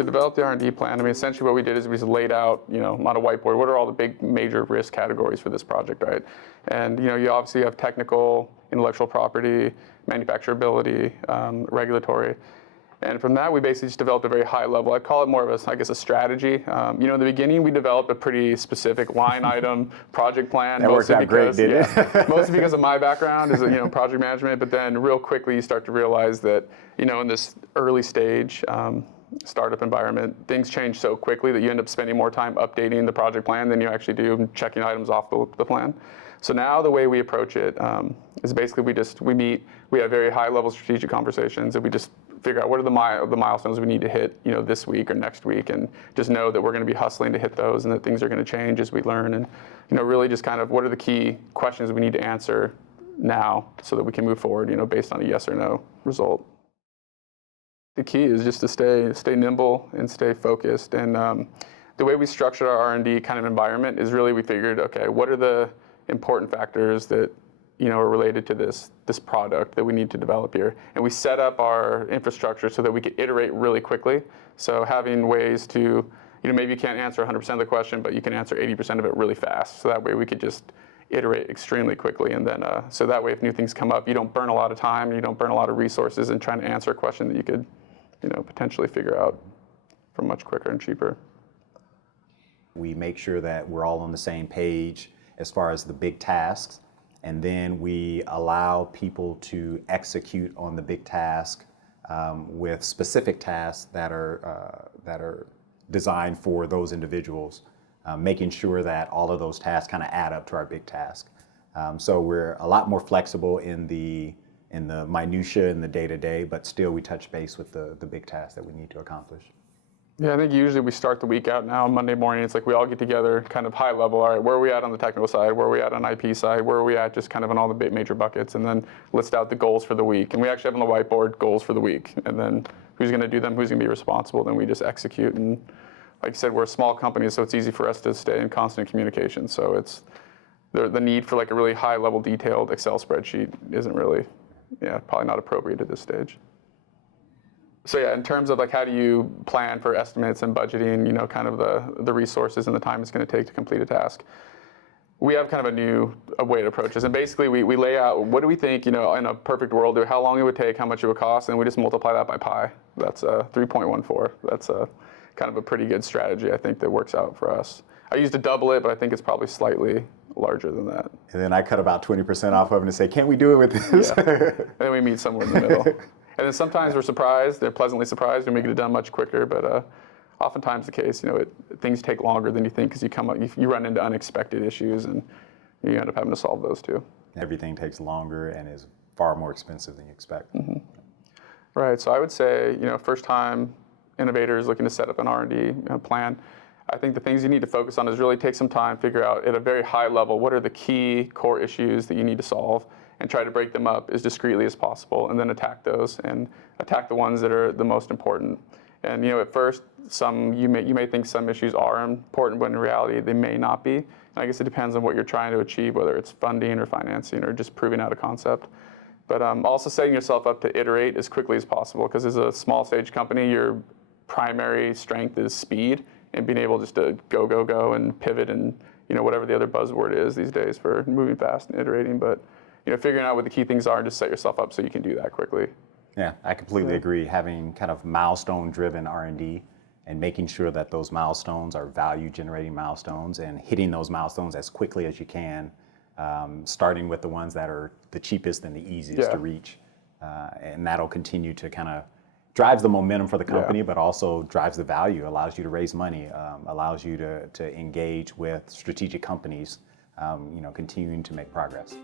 to develop the R&D plan, I mean, essentially what we did is we just laid out, on a whiteboard, what are all the big major risk categories for this project, right? And, you obviously have technical, intellectual property, manufacturability, regulatory. And from that, we basically just developed a very high level. I'd call it more of a strategy. In the beginning, we developed a pretty specific line item project plan. That worked out great, didn't it? Mostly because of my background is, project management. But then real quickly, you start to realize that, in this early stage startup environment, things change so quickly that you end up spending more time updating the project plan than you actually do checking items off the plan. So now the way we approach it is basically we meet, we have very high level strategic conversations, and we just figure out what are the milestones we need to hit, this week or next week, and just know that we're going to be hustling to hit those, and that things are going to change as we learn, and really just kind of what are the key questions we need to answer now so that we can move forward, based on a yes or no result. The key is just to stay nimble and stay focused, and the way we structured our R&D kind of environment is really we figured, okay, what are the important factors that are related to this product that we need to develop here. And we set up our infrastructure so that we could iterate really quickly. So having ways to, maybe you can't answer 100% of the question, but you can answer 80% of it really fast. So that way we could just iterate extremely quickly. And then, so that way if new things come up, you don't burn a lot of time, you don't burn a lot of resources in trying to answer a question that you could, potentially figure out for much quicker and cheaper. We make sure that we're all on the same page as far as the big tasks. And then we allow people to execute on the big task with specific tasks that are designed for those individuals, making sure that all of those tasks kind of add up to our big task. So we're a lot more flexible in the minutia in the day-to-day, but still we touch base with the big tasks that we need to accomplish. Yeah, I think usually we start the week out now on Monday morning. It's like we all get together kind of high level. All right, where are we at on the technical side? Where are we at on IP side? Where are we at just kind of on all the major buckets? And then list out the goals for the week. And we actually have on the whiteboard goals for the week. And then who's going to do them? Who's going to be responsible? Then we just execute. And like I said, we're a small company, so it's easy for us to stay in constant communication. So it's the need for like a really high level detailed Excel spreadsheet isn't really, probably not appropriate at this stage. So yeah, in terms of like how do you plan for estimates and budgeting, kind of the resources and the time it's going to take to complete a task, we have kind of a way to approach this. And basically we lay out what do we think, in a perfect world, how long it would take, how much it would cost, and we just multiply that by pi. That's 3.14. That's kind of a pretty good strategy, I think, that works out for us. I used to double it, but I think it's probably slightly larger than that. And then I cut about 20% off of it and say, can't we do it with this? Yeah. And then we meet somewhere in the middle. And then sometimes we're surprised, they're pleasantly surprised, and we get it done much quicker. But oftentimes the case, things take longer than you think because you run into unexpected issues, and you end up having to solve those too. Everything takes longer and is far more expensive than you expect. Mm-hmm. Right. So I would say, first-time innovators looking to set up an R&D plan, I think the things you need to focus on is really take some time, figure out at a very high level what are the key core issues that you need to solve, and try to break them up as discreetly as possible, and then attack those and attack the ones that are the most important. And at first, you may think some issues are important, but in reality they may not be. And I guess it depends on what you're trying to achieve, whether it's funding or financing or just proving out a concept. But also setting yourself up to iterate as quickly as possible, because as a small stage company, your primary strength is speed and being able just to go and pivot and whatever the other buzzword is these days for moving fast and iterating. But figuring out what the key things are and just set yourself up so you can do that quickly. Yeah, I completely agree. Having kind of milestone-driven R&D and making sure that those milestones are value-generating milestones and hitting those milestones as quickly as you can, starting with the ones that are the cheapest and the easiest to reach. And that'll continue to kind of drives the momentum for the company, but also drives the value, allows you to raise money, allows you to engage with strategic companies, continuing to make progress.